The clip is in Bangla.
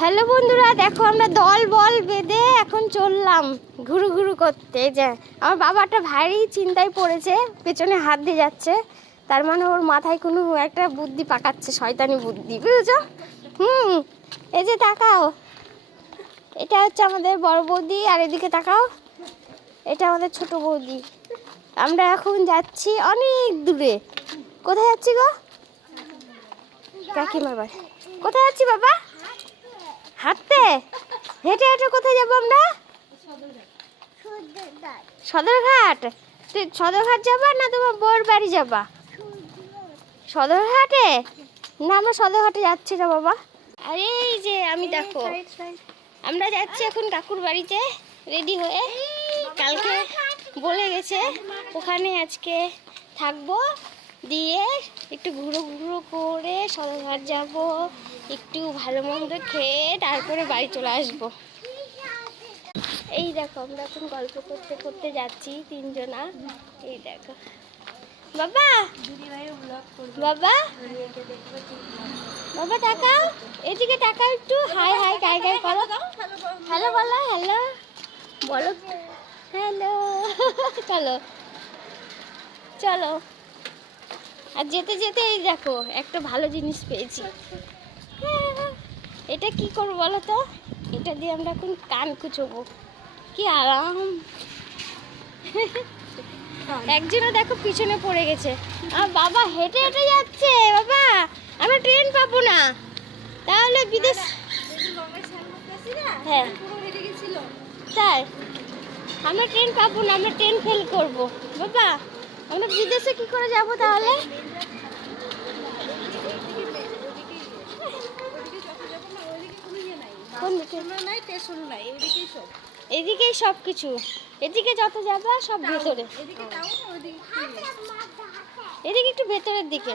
হ্যালো বন্ধুরা, দেখো আমরা দল বল বেঁধে এখন চললাম ঘুরু ঘুরু করতে। যে আমার বাবাটা ভারী চিন্তায় পড়েছে, পেছনে হাত দিয়ে যাচ্ছে, তার মানে ওর মাথায় কোনো একটা বুদ্ধি পাকাচ্ছে, শয়তানি বুদ্ধি, বুঝেছো? এই যে তাকাও, এটা হচ্ছে আমাদের বড় বৌদি, আর এদিকে তাকাও, এটা আমাদের ছোট বৌদি। আমরা এখন যাচ্ছি অনেক দূরে। কোথায় যাচ্ছি গো? কাকিমার বাড়ি। কোথায় যাচ্ছি বাবা? হাঁটতে? হেঁটে হেঁটে কোথায় যাবো আমরা? সদরঘাট। তুই সদরঘাট যাবা না তোমার বউর বাড়ি যাবা? সদরঘাটে না, আমরা সদরঘাটে যাচ্ছি না বাবা। আরে এই যে আমি, দেখো আমরা যাচ্ছি এখন কাকুর বাড়িতে রেডি হয়ে। কালকে বলে গেছে ওখানে আজকে থাকবো, দিয়ে একটু ঘুরো ঘুরো করে সদরঘাট যাব, একটু ভালো মন্দ খেয়ে তারপরে বাড়ি চলে আসবো। এই দেখো আমরা এখন গল্প করতে করতে যাচ্ছি তিনজনা। এই দেখো বাবা, বাবা, বাবা তাকাও, এদিকে তাকাও একটু, হাই হাই গাই গাই করো, হ্যালো বলো, হ্যালো বলো, হ্যালো চলো চলো। আর যেতে যেতে এই দেখো একটা ভালো জিনিস পেয়েছি। এটা কি করবো বলো তো? এটা দিয়ে আমরা এখন কান কুচোবো, কি আরাম। একজনও দেখো পিছনে পড়ে গেছে, আর বাবা হেঁটে হেঁটে যাচ্ছে। বাবা আমরা ট্রেন পাবো না, তাহলে বিদেশ। হ্যাঁ তাই আমরা ট্রেন পাবো না, আমরা ট্রেন ফেল করবো। বাবা আমরা বিদেশে কি করে যাব তাহলে? এদিকেই সব কিছু, এদিকে যত যাবা সব ভেতরে, এদিকে একটু ভেতরের দিকে।